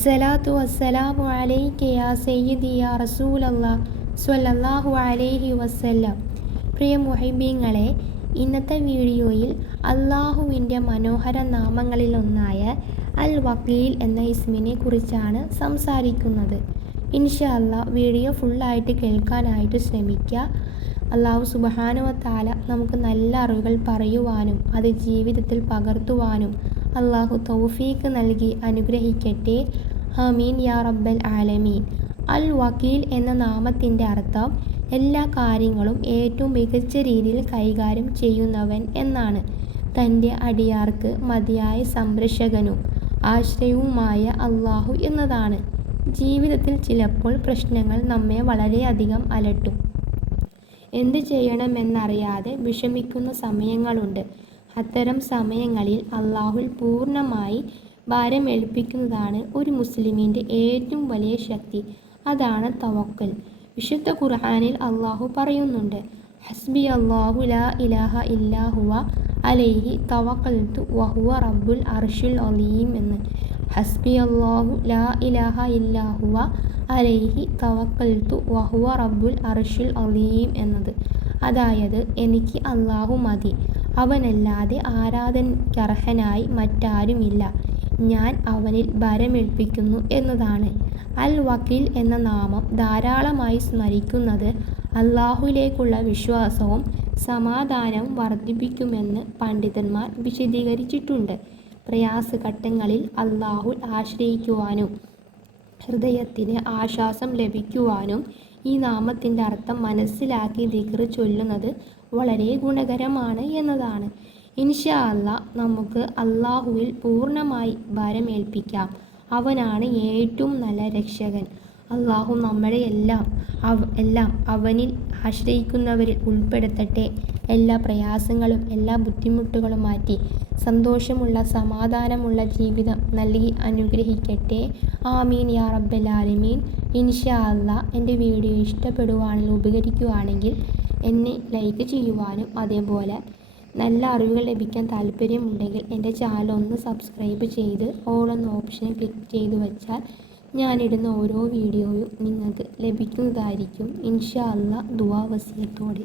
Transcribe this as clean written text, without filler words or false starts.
അസ്സലാത്തു വസ്സലാമു അലൈക യാ സയ്യിദി യാ റസൂലല്ലാഹ് സ്വല്ലല്ലാഹു അലൈഹി വസല്ലം. പ്രിയ മുഹിബീങ്ങളെ, ഇന്നത്തെ വീഡിയോയിൽ അള്ളാഹുവിൻ്റെ മനോഹര നാമങ്ങളിലൊന്നായ അൽ വക്കീൽ എന്ന ഇസ്മിനെ കുറിച്ചാണ് സംസാരിക്കുന്നത്. ഇൻഷാ അല്ലാഹ് വീഡിയോ ഫുള്ളായിട്ട് കേൾക്കാനായിട്ട് ശ്രമിക്കുക. അള്ളാഹു സുബ്ഹാനഹു വ തആല നമുക്ക് നല്ല അറിവുകൾ പറയുവാനും അത് ജീവിതത്തിൽ പകർത്തുവാനും അള്ളാഹു തൗഫീഖ് നൽകി അനുഗ്രഹിക്കട്ടെ. ആമീൻ യാ റബ്ബൽ ആലമീൻ. അൽ വക്കീൽ എന്ന നാമത്തിൻ്റെ അർത്ഥം എല്ലാ കാര്യങ്ങളും ഏറ്റവും മികച്ച രീതിയിൽ കൈകാര്യം ചെയ്യുന്നവൻ എന്നാണ്. തൻ്റെ അടിയാർക്ക് മതിയായ സംരക്ഷകനും ആശ്രയവുമായ അള്ളാഹു എന്നതാണ്. ജീവിതത്തിൽ ചിലപ്പോൾ പ്രശ്നങ്ങൾ നമ്മെ വളരെയധികം അലട്ടും. എന്ത് ചെയ്യണമെന്നറിയാതെ വിഷമിക്കുന്ന സമയങ്ങളുണ്ട്. അത്തരം സമയങ്ങളിൽ അള്ളാഹുൽ പൂർണ്ണമായി ഭാരമേൽപ്പിക്കുന്നതാണ് ഒരു മുസ്ലിമിൻ്റെ ഏറ്റവും വലിയ ശക്തി. അതാണ് തവക്കൽ. വിശുദ്ധ ഖുർആനിൽ അള്ളാഹു പറയുന്നുണ്ട്, ഹസ്ബി അല്ലാഹു ലാ ഇലാഹ ഇല്ലാ ഹുവ അലൈഹി തവക്കൽതു വഹുവ റബ്ബുൽ അർശിൽ അലീം എന്ന്. ഹസ്ബി അല്ലാഹു ലാ ഇലാഹ ഇല്ലാ ഹുവ അലൈഹി തവക്കൽതു വഹുവ റബ്ബുൽ അർശിൽ അലീം എന്നത്. അതായത്, എനിക്ക് അള്ളാഹു മതി, അവനല്ലാതെ ആരാധനയ്ക്കർഹനായി മറ്റാരുമില്ല, ഞാൻ അവനിൽ ഭാരമേൽപ്പിക്കുന്നു എന്നതാണ്. അൽ വക്കീൽ എന്ന നാമം ധാരാളമായി സ്മരിക്കുന്നത് അള്ളാഹുവിലേക്കുള്ള വിശ്വാസവും സമാധാനവും വർദ്ധിപ്പിക്കുമെന്ന് പണ്ഡിതന്മാർ വിശദീകരിച്ചിട്ടുണ്ട്. പ്രയാസഘട്ടങ്ങളിൽ അള്ളാഹുൽ ആശ്രയിക്കുവാനും ഹൃദയത്തിന് ആശ്വാസം ലഭിക്കുവാനും ഈ നാമത്തിൻ്റെ അർത്ഥം മനസ്സിലാക്കി ദിക്ർ ചൊല്ലുന്നത് വളരെ ഗുണകരമാണ് എന്നതാണ്. ഇൻഷാ അല്ലാഹ് നമുക്ക് അള്ളാഹുവിൽ പൂർണ്ണമായി ഭാരമേൽപ്പിക്കാം. അവനാണ് ഏറ്റവും നല്ല രക്ഷകൻ. അള്ളാഹു നമ്മളെ എല്ലാം അവനിൽ ആശ്രയിക്കുന്നവരിൽ ഉൾപ്പെടുത്തട്ടെ. എല്ലാ പ്രയാസങ്ങളും എല്ലാ ബുദ്ധിമുട്ടുകളും മാറ്റി സന്തോഷമുള്ള സമാധാനമുള്ള ജീവിതം നൽകി അനുഗ്രഹിക്കട്ടെ. ആമീൻ യാ റബ്ബൽ ആലമീൻ. ഇൻഷാ അല്ലാഹ് എൻ്റെ വീഡിയോ ഇഷ്ടപ്പെടുവാണെങ്കിൽ ഉപകരിക്കുകയാണെങ്കിൽ എന്നെ ലൈക്ക് ചെയ്യുവാനും അതേപോലെ നല്ല അറിവുകൾ ലഭിക്കാൻ താല്പര്യമുണ്ടെങ്കിൽ എൻ്റെ ചാനൽ ഒന്ന് സബ്സ്ക്രൈബ് ചെയ്ത് ഓൾ എന്ന ഓപ്ഷനെ ക്ലിക്ക് ചെയ്ത് വെച്ചാൽ ഞാനിടുന്ന ഓരോ വീഡിയോയും നിങ്ങൾക്ക് ലഭിക്കുന്നതായിരിക്കും. ഇൻഷാ അല്ലാഹ് ദുആ വസിയത്തോടെ.